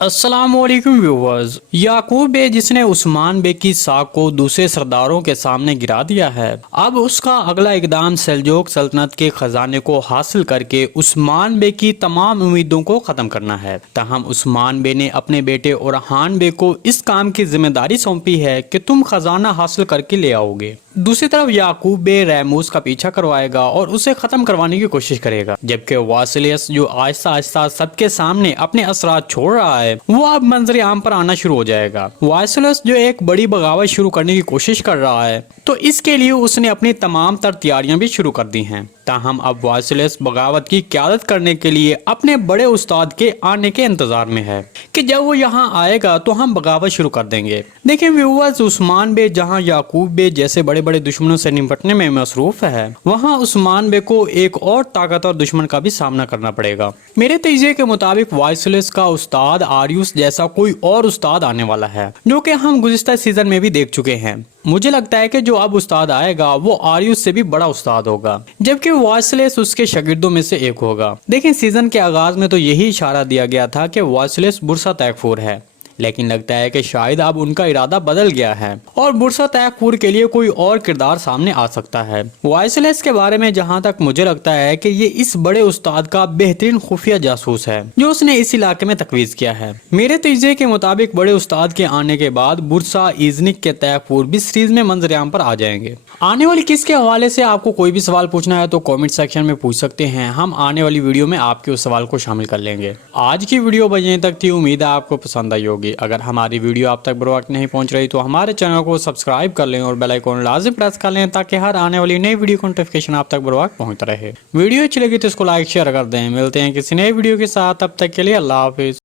अस्सलाम वालेकुम व्यूवर्स। याकूब बे जिसने उस्मान बे की साख को दूसरे सरदारों के सामने गिरा दिया है, अब उसका अगला इकदाम सेल्जोक सल्तनत के खजाने को हासिल करके उस्मान बे की तमाम उम्मीदों को ख़त्म करना है। ताहम उस्मान बे ने अपने बेटे ओरहान बे को इस काम की जिम्मेदारी सौंपी है कि तुम खजाना हासिल करके ले आओगे। दूसरी तरफ याकूब बे रैमूस का पीछा करवाएगा और उसे खत्म करवाने की कोशिश करेगा, जबकि वासिलियस जो आहिस्ता आहिस्ता सबके सामने अपने असरात छोड़ रहा है वो अब मंजर आम पर आना शुरू हो जाएगा। वासिलियस जो एक बड़ी बगावत शुरू करने की कोशिश कर रहा है, तो इसके लिए उसने अपनी तमाम तर तैयारियां भी शुरू कर दी हैं। ताहम अब वासिलियस बगावत की क़यादत करने के लिए अपने बड़े उस्ताद के आने के इंतजार में है कि जब वो यहाँ आएगा तो हम बगावत शुरू कर देंगे। देखिए व्यूअर्स, उस्मान बे जहाँ याकूब बे जैसे बड़े बड़े दुश्मनों से निपटने में मसरूफ है, वहाँ उस्मान बे को एक और ताकतवर दुश्मन का भी सामना करना पड़ेगा। मेरे तजज़िये के मुताबिक वासिलियस का उस्ताद आरियुस जैसा कोई और उस्ताद आने वाला है, जो कि हम गुज़िश्ता सीजन में भी देख चुके हैं। मुझे लगता है कि जो अब उस्ताद आएगा वो आरियुस से भी बड़ा उस्ताद होगा, जबकि वासिलियस उसके शागिर्दों में से एक होगा। देखिए सीजन के आगाज में तो यही इशारा दिया गया था कि वासिलियस बुरसा तैकफूर है, लेकिन लगता है कि शायद अब उनका इरादा बदल गया है और बुरसा तैकफूर के लिए कोई और किरदार सामने आ सकता है। वासिलियस के बारे में जहां तक मुझे लगता है कि ये इस बड़े उस्ताद का बेहतरीन खुफिया जासूस है जो उसने इस इलाके में तकवीज़ किया है। मेरे तजज़िये के मुताबिक बड़े उस्ताद के आने के बाद बुरसा इजनिक के तैकफूर भी सीरीज में मंजर-ए-आम पर आ जाएंगे। आने वाली किस के हवाले से आपको कोई भी सवाल पूछना है तो कमेंट सेक्शन में पूछ सकते हैं, हम आने वाली वीडियो में आपके उस सवाल को शामिल कर लेंगे। आज की वीडियो बजने तक थी, उम्मीद है आपको पसंद आई होगी। अगर हमारी वीडियो आप तक बर वक्त नहीं पहुंच रही तो हमारे चैनल को सब्सक्राइब कर लें और बेल आइकन लाजिम प्रेस कर लें ताकि हर आने वाली नई वीडियो की नोटिफिकेशन आप तक बर वक्त पहुंचता रहे। वीडियो अच्छी लगी तो इसको लाइक शेयर कर दें। मिलते हैं किसी नई वीडियो के साथ, तब तक के लिए अल्लाह हाफिज।